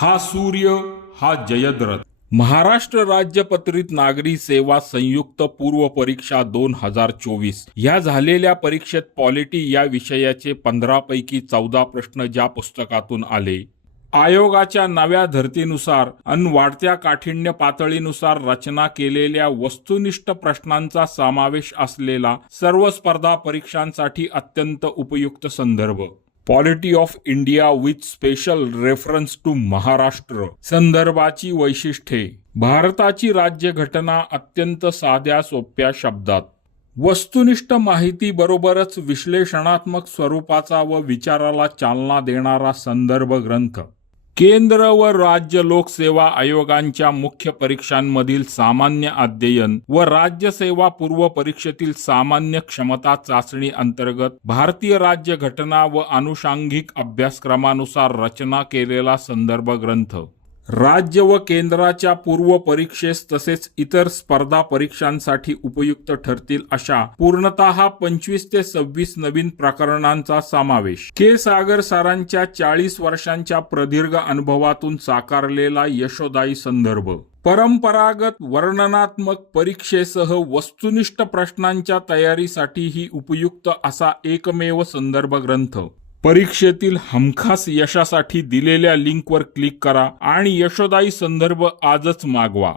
हा सूर्य, हा जयद्रथ. महाराष्ट्र राज्य पत्रित नागरी सेवा संयुक्त पूर्व परीक्षा 2024 ह्या झालेल्या परीक्षेत पॉलिटी या विषयाचे 15 पैकी 14 प्रश्न ज्या पुस्तकातून आले, आयोगाच्या नव्या धर्तीनुसार अन वाढत्या काठिण्य पातळीनुसार रचना केलेल्या वस्तुनिष्ठ प्रश्नांचा समावेश असलेला सर्व स्पर्धा परीक्षांसाठी अत्यंत उपयुक्त संदर्भ. Polity of India with special reference to Maharashtra. संदर्भाची वैशिष्ट्ये. भारताची राज्यघटना अत्यंत साध्या सोप्या शब्दात, वस्तुनिष्ठ माहिती बरोबरच विश्लेषणात्मक स्वरूपाचा व विचाराला चालना देणारा संदर्भ ग्रंथ. केंद्र व राज्य लोकसेवा आयोगांच्या मुख्य परीक्षांमधील सामान्य अध्ययन व राज्यसेवा पूर्व परीक्षेतील सामान्य क्षमता चाचणी अंतर्गत भारतीय राज्यघटना व अनुषंगिक अभ्यासक्रमानुसार रचना केलेला संदर्भ ग्रंथ. राज्य व केंद्राच्या पूर्व परीक्षेस तसेच इतर स्पर्धा परीक्षांसाठी उपयुक्त ठरतील अशा पूर्णतः 25 ते 26 नवीन प्रकरणांचा समावेश. के. सागर सरांच्या 40 वर्षांच्या प्रदीर्घ अनुभवातून साकारलेला यशोदायी संदर्भ. परंपरागत वर्णनात्मक परीक्षेसह वस्तुनिष्ठ प्रश्नांच्या तयारीसाठीही उपयुक्त असा एकमेव संदर्भ ग्रंथ. परीक्षेतील हमखास यशासाठी दिलेल्या लिंकवर क्लिक करा आणि यशोदायी संदर्भ आजच मागवा.